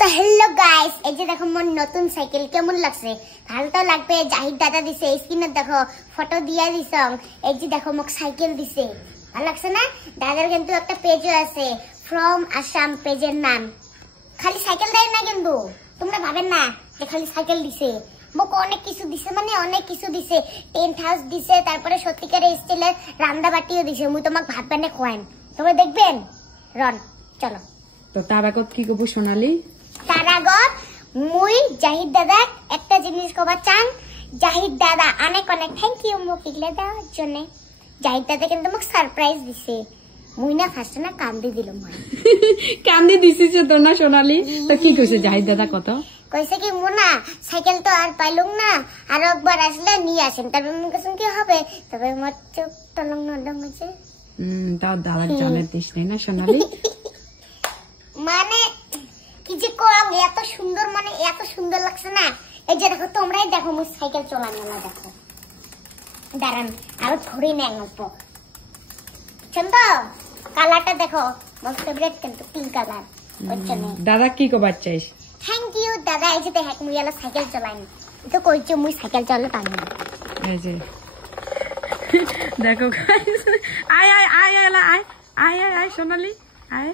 So hello guys, এই যে দেখো মোর নতুন সাইকেল কেমন লাগছে? ভালো তো লাগবে। জাহিদ দাদা দিছে, স্ক্রিনে দেখো ফটো দিয়া দিছং। এই যে দেখো মোক সাইকেল দিছে, ভালো লাগছে না? দাদার কিন্তু একটা পেজও আছে, ফ্রম আসাম পেজের নাম। খালি সাইকেল দেয় না কিন্তু, তোমরা ভাবেন না যে খালি সাইকেল দিছে। মোক অনেক কিছু দিছে, মানে অনেক কিছু দিছে। টেন্ট হাউস দিছে, তারপরে সত্যিকারের স্টাইলের রান্না বাটিও দিছে। মুই তোমাক ভাত বানে খোয়াইম, তোমরা দেখবেন। রন চলো। তো তার আগত কি কব সোনালি? তার আগত মুই জাহিদ দাদা একটা জিনিস কবা চান। জাহিদ দাদা অনেক অনেক থ্যাংক ইউ মোক এগুলো দেওয়ার জন্য। জাহিদ দাদা কিন্তু মোক সারপ্রাইজ দিছে। মুই না ফার্স্ট না কান্দি দিলাম। কান্দি দিছিস তো না সোনালি? তো কি কইছে জাহিদ দাদা? কত কইছে কি মোনা সাইকেল তো আর পাইলুম না, আর একবার আসলে নিয়ে আসেন। তারপর মুই কইছি কি হবে, তবে মোর চোখ টলং নডং হইছে। তাও দাদার জানের দিস নাই না সোনালি? মানে কি যে কম, এত সুন্দর, মানে এত সুন্দর লাগছে না। এই যে দেখো, তোমরাই দেখো মুই সাইকেল চালানো না। দেখো দাঁড়ান আরো ধরে নেন অল্প। চন্দ্র কালারটা দেখো, মোর ফেভারিট কিন্তু পিঙ্ক কালার। দাদা কি কবার চাইস? থ্যাংক ইউ দাদা। এই যে দেখ মুই এলা সাইকেল চালাইনি, তো কইছো মুই সাইকেল চালাতে পারি না। এই যে দেখো গাইস, আয় আয় আয় আয় আয় আয় আয় সোনালি আয়।